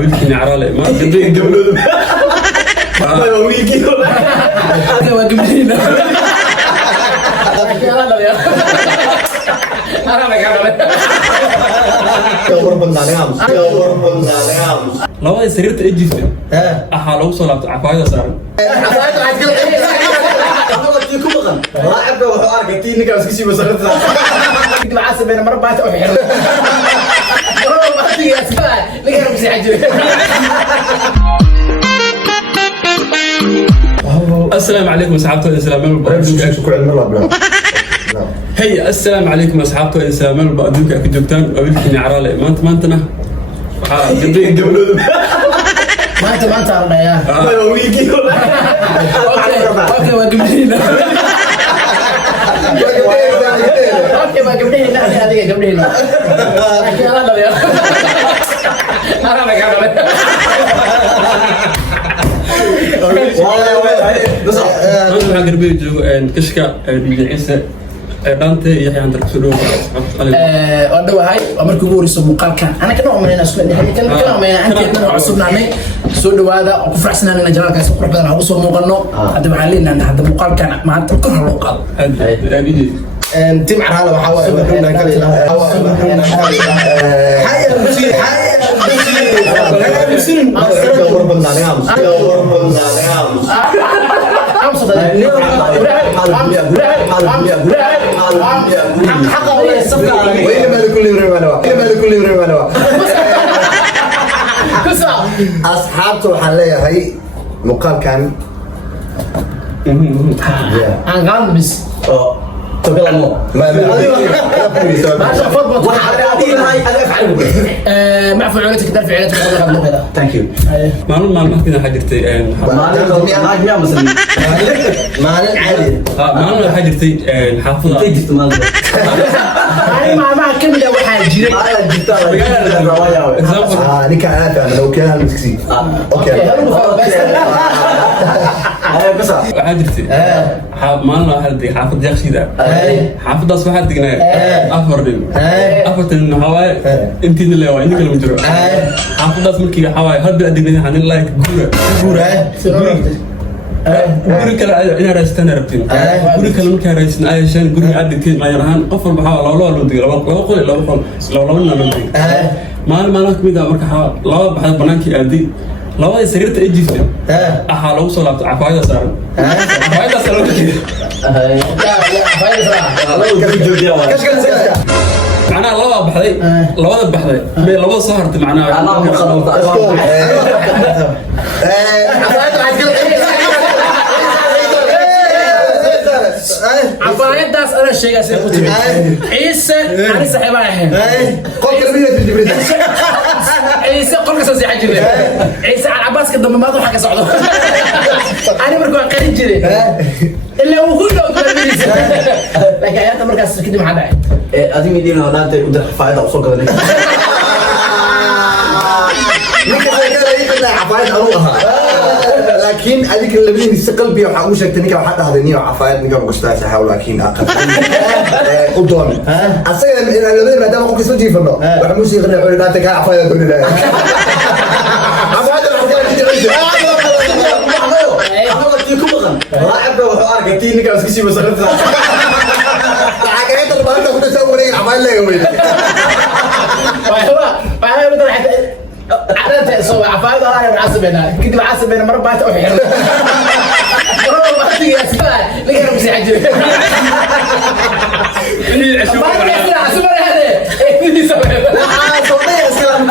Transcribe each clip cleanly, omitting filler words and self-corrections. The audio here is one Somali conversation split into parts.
wiilkii nacrale ma gabdhay gabdhood ma wiilkii waa gabdhiina labada sariirta ay jirta waxaa lagu soo laabtay cafaayada saaran السلام عليكم اصحابتي السلام عليكم هي السلام عليكم اصحابتي السلام عليكم ادوك كجوجتان ويلكي نعرالي ما انتنا قبلي قبلوا ما انت يا ويلكي اوكي وقبلينا اوكي وقبلينا هذه قبلينا يلا يا انا قاعد بس انا قربي جو كشكا ديعيسه dhaanta iyo xayaan soo dhaw oo dhawahay markii ugu horeysay muuqaalkan ana kana umaynaa isku dhaxay kana umaynaa anteedna cusubnaanay soo dhawaada oo ku faraxsanaanay jalaalkaas qurux badan ugu soo muuqano hadda waxaan leenahay hadda muuqaalkan maanta kor loo qaado tim carhala waxa waaye waxaan kala أصحابته حلية هاي مقال كان عن غامس تكلموا ما فضبط مع فعولتك دار فعولتك ثانك يو ما كنا حاجرتي ما عادي ما حاجرتي حافظه ما كمل waxaa jiray ninka aad aan loo keenay miski okay waxaa jirtay maalin waxaa dhigay xaafad jaqshida xaafadaas waxaa dignaa afar nin afartan waxa waaye intii la waa in kala jiro xaafadaas markii waxa waaye hal bil dignaa hanin like guura guri kale ina raastan rabtiin guri kale markaa raastan ay shan guri aad digteen ma yarahan qof walba waxa loo digay laba qol laba digay maalin kamid ah marka laba baxay banaankii aadi labada sariirta ay jirta waxaa lagu soo laabtay cafaayada saaran cafaayada saaran macnaha labada baxday may labada soo hartay macnaha عفايداس انا شيغا سي كتبي عيسى انا صاحبها هين قول كلمه جبريل عيسى قول كسو سي عجبه عيسى على عباس كدم ما ضحك كسعدو انا مركو قرين جري الا هو كله لكن انت مركز كدي ما حدا ادي ميدينا هناك ودر فايده وصل كذا عفايد أروها لكن هذيك اللي بين السقلبي وحقوش تنيك وحتى هذا نيو عفايد نيك وقشتها سحاول لكن أقل قدامي أصلا اللي ما دام ممكن سوتي فنو وحموش يغني حولاتك عفايد كل ده عفايد الحكاية كتير راعب وحوار كتير نيك وسكسي مسخرتها حكاية البارده كنت أسوي ليه عفايد لا يومين فاهم بدل حتى عادة سو عفايد أنا بعصبنا كده بعصبنا مرة بعد أحير مرة بعد يا سبا لقينا مسيح جري اللي اشوفه عصبنا هذا اللي سوى صوتي السلام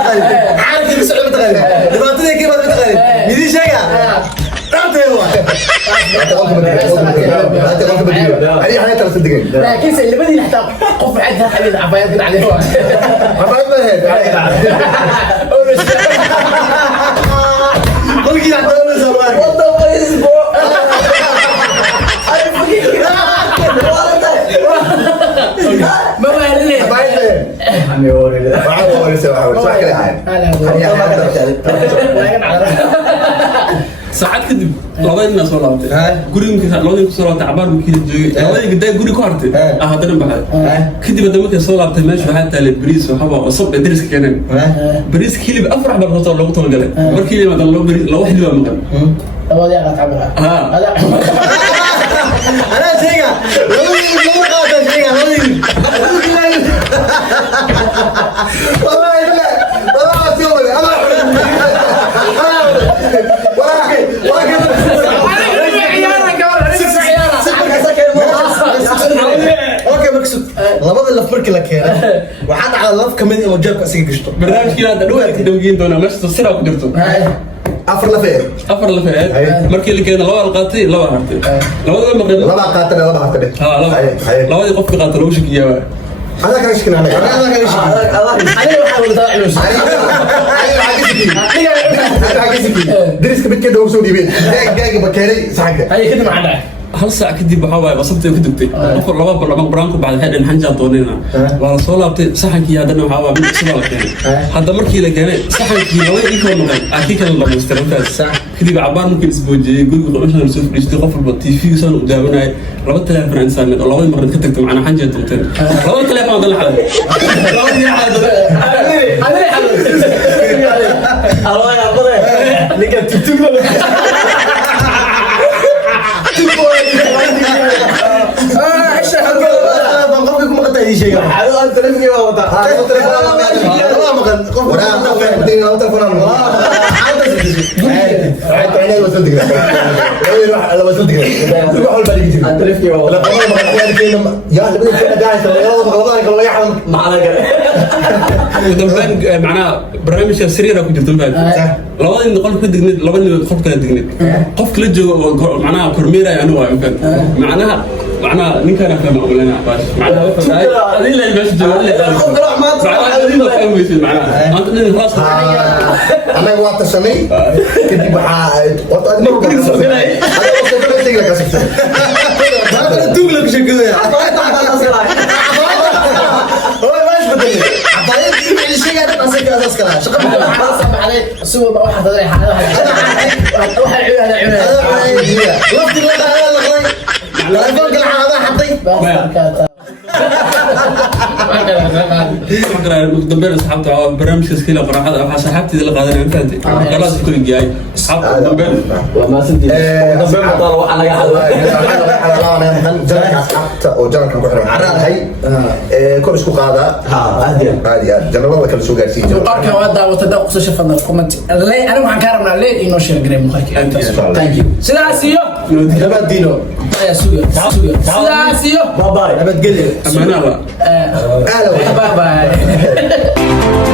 عارف بسعود متغير دبعتني كيف متغير يدي شيء هذه حياة تصدقين لكن اللي بدي نحتاج قف عندها حبيب عفايد كده عليه عفايد ما هي قل كي يعطونا زمان والله اسبوع ما بعرف عمي وري حاول صح كده عاد ساعات كذب labada nin soo laabtay guriga labada nin soo laabtay cabaar markii joogay labada giday guri ku hartay hadana baxay kadib markay soo laabtay meesha waxa taale bariis waxa waa soo bedris keenay bariis hilib afar xabad horta lagu talagalay markii la madan loo bariis loo xilib maqan labada yaga cabira انا شيغا والله لا والله سوي انا اوكي مكسوب labada laf markii la keenay waxa dhacay laf kamid oo jeebka asiga gashto barnaamijkii hadda dhawaad dhawgiin doona meesha sira ku jirto afar la feer markii la keenay laba qaatay laba hartay labada maqan laba qaatay labada qof ka qaatay loo shakiyaa هذا كان يشكي عليك هذا كان يشكي انا بحاول اطلع له هذا حاجه درسك بكده وسودي بيه جاي بكاري صحك هي كده معنا hal saac kadib waxa waaye wasabtay ku dugtay afar laba branko bacda xidhan xanja doonina wala soo laabtay saxankii hadana waxa waa mid sida la keenay hadda markii la keenay saxankii laba inta noqon akii kala la mustaran kadib cabaar markii isboojiyay guriga qorshadan soo fadhiistay qof walba TV san u daawanay laba telefoon insan mid laba mar ka tagtay macna xanja doonteen laba telefoon dal xaday الله يا بدر لك تكتب معناها برنامج سرير كنت تنفذ لو ان قلت كنت لو ان قلت كنت دغنيد قف كلا جوجو معناها كورميرا يعني هو معناها نين كان فاهم اولنا باش معناها هذه اللي باش معناها انت خلاص انا وقت سمي كنت بحاول وقت انا دوغلك شكله يا سوى واحد هذا واحد دبر اصحابته برنامج كسكيله قراحه waxa saxaabtida la qaadanay intaanti kala soo kori gaay asxaabta dambeen وما سنتي دبر مطال waxa laga hadlaa asxaabta oo jaranka ku xiran carahay kor isku qaada عادي janabada kala soo gaarsiin qarka wada wata daq soo shafadna comment lay ana waxaan ka rabnaa lay inoo sheeg garay muqaalka thank you sidaas iyo nabadino ya suuga sidaas iyo bye bye nabadgelyo amaana bye bye